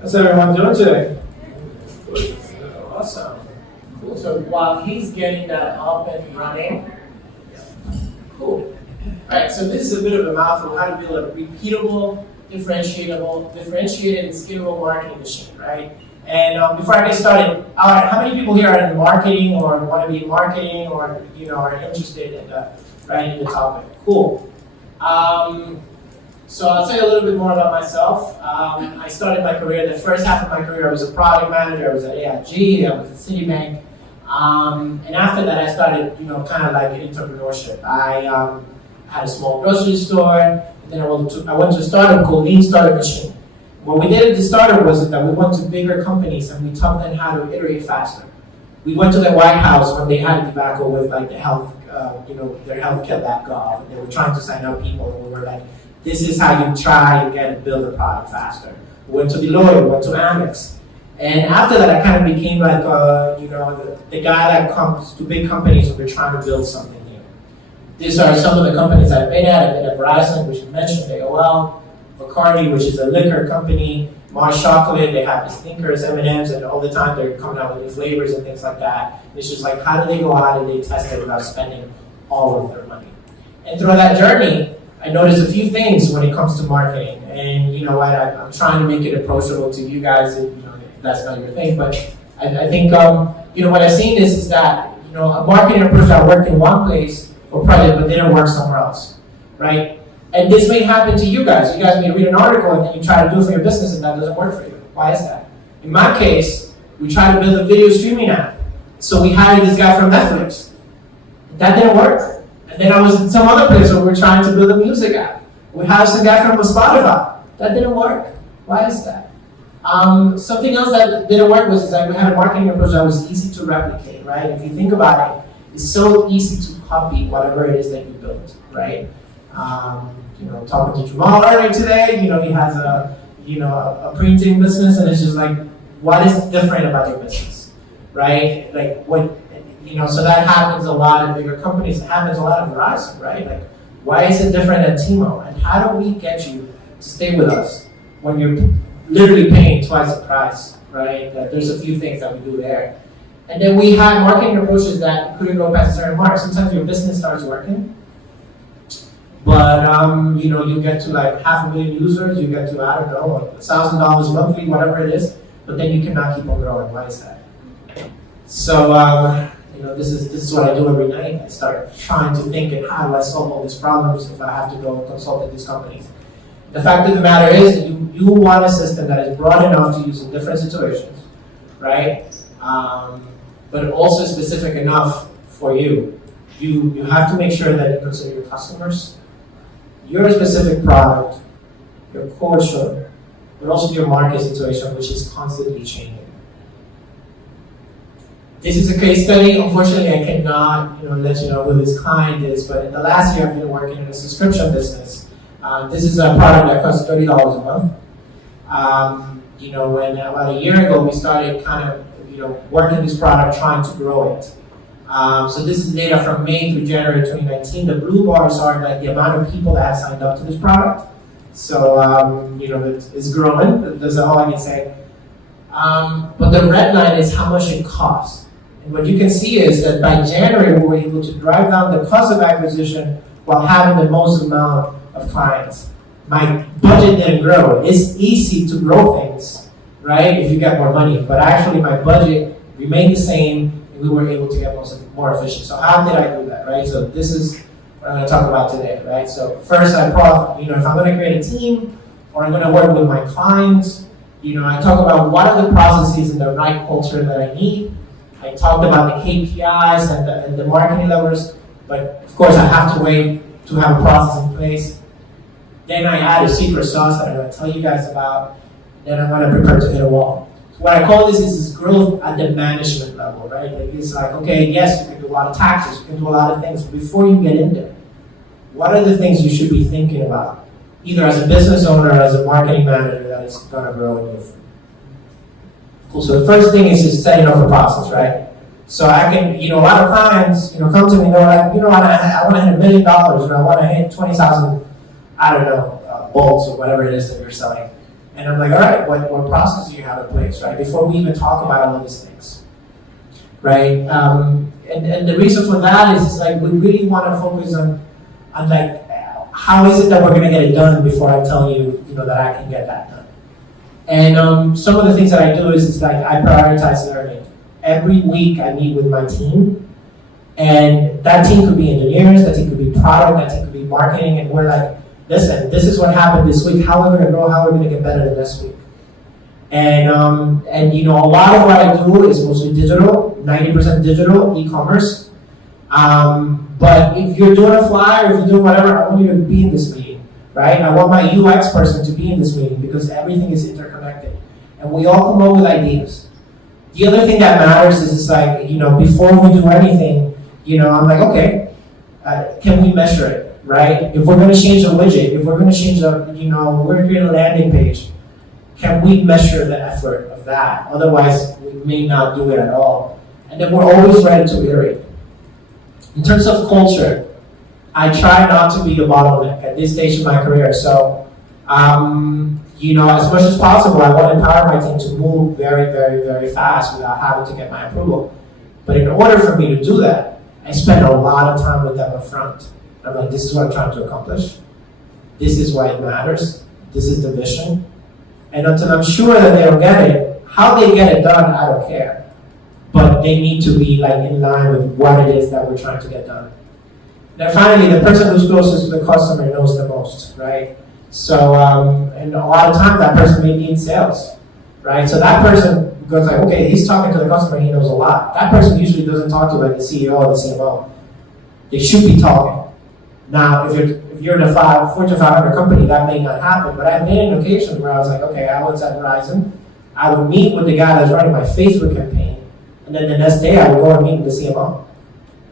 How's everyone doing today? Awesome. Cool. So while he's getting that up and running, cool. All right, so this is a bit of a mouthful, how to build a repeatable, differentiated, and scalable marketing machine, right? And before I get started, all right, how many people here are in marketing or want to be in marketing or are interested in the topic? Cool. So I'll tell you a little bit more about myself. I started my career, the first half of my career, I was a product manager. I was at AIG, I was at Citibank. And after that, I started, kind of like entrepreneurship. I had a small grocery store, and then I went to a startup called Lean Startup Machine. What we did at the startup was that we went to bigger companies and we taught them how to iterate faster. We went to the White House when they had a debacle with like the health, their healthcare.gov, and they were trying to sign up people, and we were like, this is how you try and build a product faster. We went to Deloitte, we went to Amex. And after that, I kind of became like, the guy that comes to big companies when they're trying to build something new. These are some of the companies I've been at. I've been at Verizon, which you mentioned, AOL, Bacardi, which is a liquor company, Mars Chocolate, they have the Snickers, M&Ms, and all the time they're coming out with new flavors and things like that. It's just like, how do they go out and they test it without spending all of their money? And through that journey, I noticed a few things when it comes to marketing. And you know what, I'm trying to make it approachable to you guys, if that's not your thing, but I think, what I've seen is that, a marketing approach that worked in one place or project but didn't work somewhere else, right? And this may happen to you guys. You guys may read an article and then you try to do it for your business and that doesn't work for you. Why is that? In my case, we tried to build a video streaming app. So we hired this guy from Netflix. That didn't work. And then I was in some other place where we were trying to build a music app. We hired some guy from Spotify. That didn't work. Why is that? Something else that didn't work was that we had a marketing approach that was easy to replicate, right? If you think about it, it's so easy to copy whatever it is that you built, right? Talking to Jamal earlier today, he has a printing business, and it's just like, what is different about your business, right? Like what, so that happens a lot in bigger companies. It happens a lot in Verizon, right? Like, why is it different than T-Mobile? And how do we get you to stay with us when you're literally paying twice the price, right? There's a few things that we do there. And then we had marketing approaches that couldn't go past a certain mark. Sometimes your business starts working, but you get to like 500,000 users, you get to, I don't know, $1,000 monthly, whatever it is, but then you cannot keep on growing. Why is that? So this is what I do every night. I start trying to think and how do I solve all these problems if I have to go consult with these companies. The fact of the matter is you want a system that is broad enough to use in different situations, right? But also specific enough for you. You have to make sure that you consider your customers, your specific product, your culture, but also your market situation, which is constantly changing. This is a case study. Unfortunately, I cannot let you know who this client is, but in the last year I've been working in a subscription business. This is a product that costs $30 a month. When about a year ago we started kind of working this product, trying to grow it. So this is data from May through January 2019. The blue bars are like the amount of people that have signed up to this product. So it's growing. That's all I can say. But the red line is how much it costs. And what you can see is that by January we were able to drive down the cost of acquisition while having the most amount of clients. My budget didn't grow. It's easy to grow things, right, if you get more money. But actually my budget remained the same, and we were able to get more efficient. So how did I do that, right? So this is what I'm going to talk about today, right? So first if I'm going to create a team or I'm going to work with my clients, I talk about what are the processes and the right culture that I need. I talked about the KPIs and the marketing levers, but of course I have to wait to have a process in place. Then I add a secret sauce that I'm going to tell you guys about. Then I'm going to prepare to hit a wall. So what I call this is growth at the management level, right? Like it's like, okay, yes, you can do a lot of taxes, you can do a lot of things, but before you get in there, what are the things you should be thinking about, either as a business owner or as a marketing manager that is going to grow in your firm? Cool. So the first thing is just setting up a process, right? So I can, a lot of clients, come to me and they're like, I want to hit $1 million, or I want to hit 20,000, bolts or whatever it is that you're selling. And I'm like, all right, what process do you have in place, right? Before we even talk about all of these things, right? And the reason for that is like we really want to focus on like how is it that we're going to get it done before I tell you, that I can get that done. And some of the things that I do is it's like I prioritize learning. Every week I meet with my team, and that team could be engineers, that team could be product, that team could be marketing, and we're like, listen, this is what happened this week. How are we going to grow? How are we going to get better the next week? And a lot of what I do is mostly digital, 90% digital, e-commerce. But if you're doing a flyer, if you're doing whatever, I want you to be in this meeting, right? I want my UX person to be in this meeting because everything is interconnected. And we all come up with ideas. The other thing that matters is it's like, before we do anything, I'm like, okay, can we measure it, right? If we're going to change a widget, if we're going to change we're creating a landing page, can we measure the effort of that? Otherwise, we may not do it at all. And then we're always ready to iterate. In terms of culture, I try not to be the bottleneck at this stage of my career. So, as much as possible, I want to empower my team to move very, very, very fast without having to get my approval. But in order for me to do that, I spend a lot of time with them up front. I'm like, this is what I'm trying to accomplish. This is why it matters. This is the vision. And until I'm sure that they don't get it, how they get it done, I don't care. But they need to be in line with what it is that we're trying to get done. Then finally, the person who's closest to the customer knows the most, right? So, and a lot of times that person may be in sales, right? So that person goes like, okay, he's talking to the customer, he knows a lot. That person usually doesn't talk to the CEO or the CMO. They should be talking. Now, if you're in a Fortune 500 company, that may not happen, but I've been in occasions where I was like, okay, I was at Verizon, I would meet with the guy that's running my Facebook campaign, and then the next day I would go and meet with the CMO.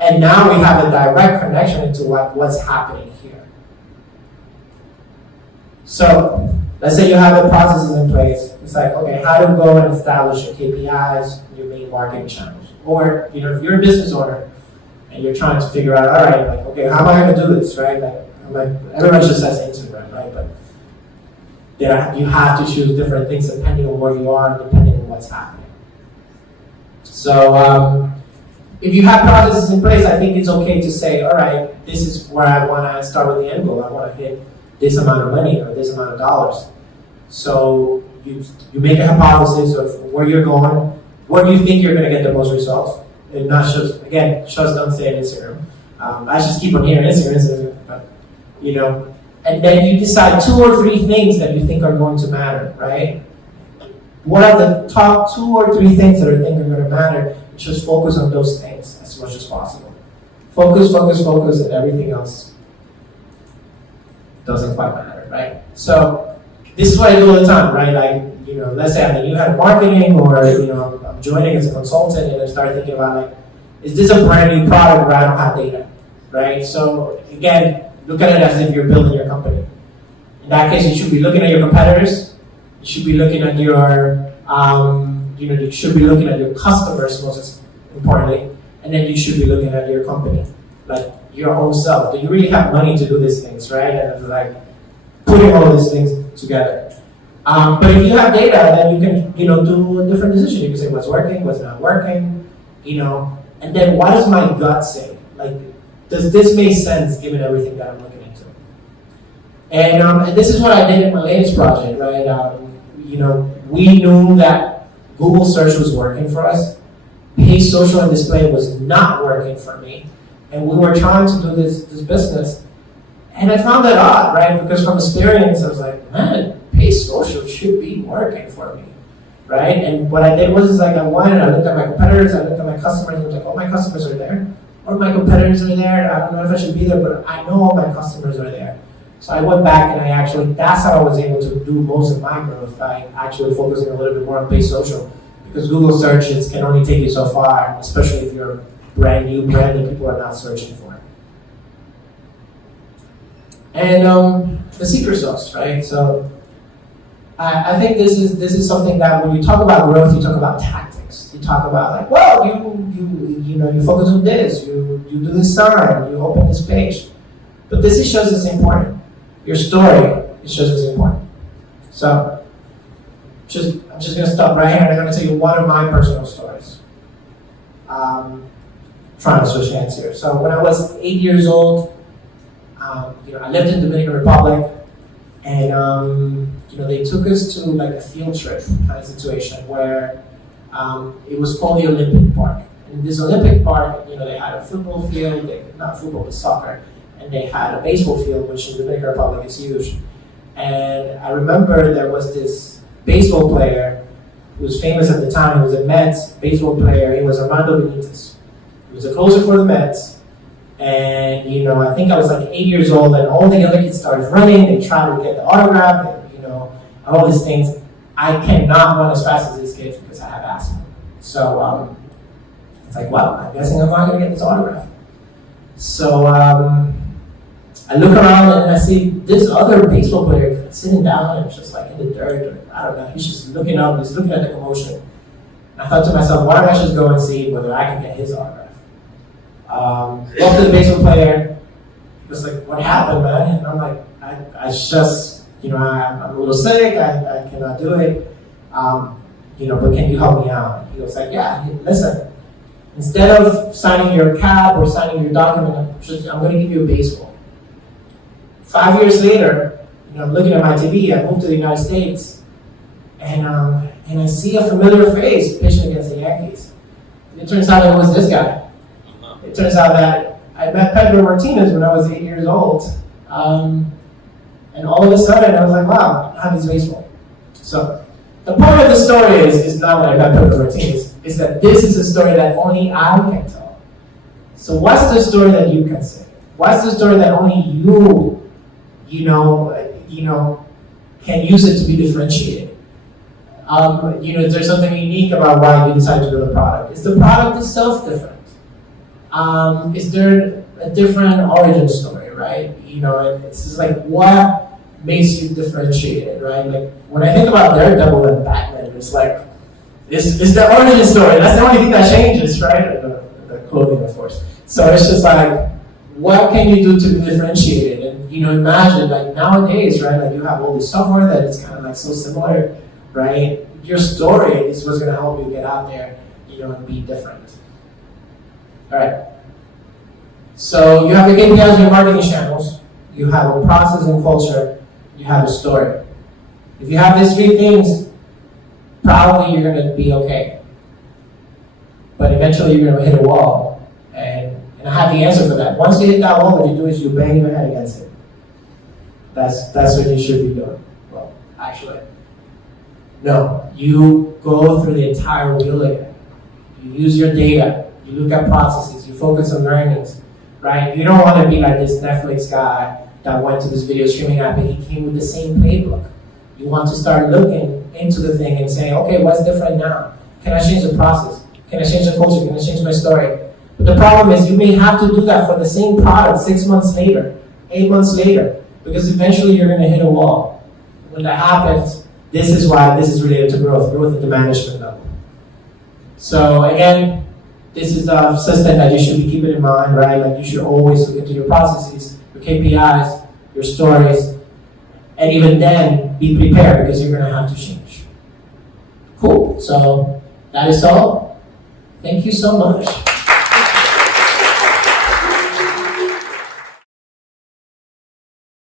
And now we have a direct connection into what's happening here. So, let's say you have the processes in place. It's like, okay, how to go and establish your KPIs, your main marketing channels. Or, if you're a business owner, and you're trying to figure out, all right, okay, how am I going to do this, right? Everyone just says Instagram, right? But you have to choose different things depending on where you are and depending on what's happening. So, if you have processes in place, I think it's okay to say, all right, this is where I want to start with the end goal. I want to hit this amount of money or this amount of dollars. So you make a hypothesis of where you're going, where do you think you're going to get the most results. And not just, again, just don't say it Instagram. I just keep on hearing Instagram, but, and then you decide 2 or 3 things that you think are going to matter, right? What are the top 2 or 3 things that you think are going to matter? Just focus on those things as much as possible. Focus, and everything else doesn't quite matter, right? So this is what I do all the time, right? Let's say I'm a new head of marketing, or I'm joining as a consultant, and I start thinking about is this a brand new product where I don't have data, right? So again, look at it as if you're building your company. In that case, you should be looking at your competitors. You should be looking at your you should be looking at your customers most importantly, and then you should be looking at your company, like your own self. Do you really have money to do these things, right? And putting all these things together. But if you have data, then you can do a different decision. You can say what's working, what's not working, and then what does my gut say? Does this make sense given everything that I'm looking into? And this is what I did in my latest project, right? We knew that Google search was working for us. Paid social and display was not working for me. And we were trying to do this business. And I found that odd, right? Because from experience, I was like, man, paid social should be working for me, right? And what I did was I went and I looked at my competitors, I looked at my customers, and I was like, oh, my customers are there. Or my competitors are there. I don't know if I should be there, but I know all my customers are there. So I went back and that's how I was able to do most of my growth, by actually focusing a little bit more on paid social. Because Google searches can only take you so far, especially if you're a brand new brand that people are not searching for. And the secret sauce, right? So I think this is something that when you talk about growth, you talk about tactics. You talk about you focus on this, you do this sign, you open this page. But this shows it's important. Your story, it shows it's important. So I'm just going to stop right here and I'm going to tell you one of my personal stories. Trying to switch hands here. So when I was 8 years old, I lived in the Dominican Republic, and they took us to like a field trip kind of situation where it was called the Olympic Park. In this Olympic Park, they had a football field, not football, but soccer, and they had a baseball field, which in the Dominican Republic is huge. And I remember there was this baseball player who was famous at the time. He was a Mets baseball player. He was Armando Benitez. He was a closer for the Mets. And, I think I was like 8 years old, and all the other kids started running. They tried to get the autograph, and, all these things. I cannot run as fast as these kids because I have asthma. So it's like, well, I'm guessing I'm not going to get this autograph. So I look around and I see this other baseball player sitting down and just like in the dirt, or I don't know, he's just looking up, he's looking at the commotion. And I thought to myself, why don't I just go and see whether I can get his autograph? Walked to the baseball player, he was like, what happened, man? And I'm like, I just, I'm a little sick, I cannot do it, but can you help me out? He was like, yeah, listen, instead of signing your cap or signing your document, I'm going to give you a baseball. 5 years later, I'm looking at my TV, I moved to the United States, and I see a familiar face pitching against the Yankees. It turns out it was this guy. It turns out that I met Pedro Martinez when I was 8 years old. And all of a sudden, I was like, wow, I have this baseball. So the point of the story is not that I met Pedro Martinez, is that this is a story that only I can tell. So what's the story that you can say? What's the story that only you can use it to be differentiated? Is there something unique about why you decided to build a product? Is the product itself different? Is there a different origin story, right? It's just like, what makes you differentiated, right? Like, when I think about Daredevil and Batman, it's like, it's the origin story. That's the only thing that changes, right? The clothing, of course. So it's just like, what can you do to be differentiated? And, imagine, like, nowadays, right, like, you have all this software that is kind of like so similar, right? Your story is what's going to help you get out there, and be different. All right. So you have the KPIs in your marketing channels, you have a process and culture, you have a story. If you have these three things, probably you're going to be okay. But eventually you're going to hit a wall. And I have the answer for that. Once you hit that wall, what you do is you bang your head against it. That's what you should be doing. Well, actually, no. You go through the entire wheel again. You use your data. You look at processes. You focus on learnings. Right? You don't want to be like this Netflix guy that went to this video streaming app and he came with the same playbook. You want to start looking into the thing and saying, okay, what's different now? Can I change the process? Can I change the culture? Can I change my story? But the problem is you may have to do that for the same product 6 months later, 8 months later, because eventually you're going to hit a wall. When that happens, this is why this is related to growth at the management level. So again, this is a system that you should be keeping in mind, right? Like, you should always look into your processes, your KPIs, your stories, and even then, be prepared because you're going to have to change. Cool. So that is all. Thank you so much.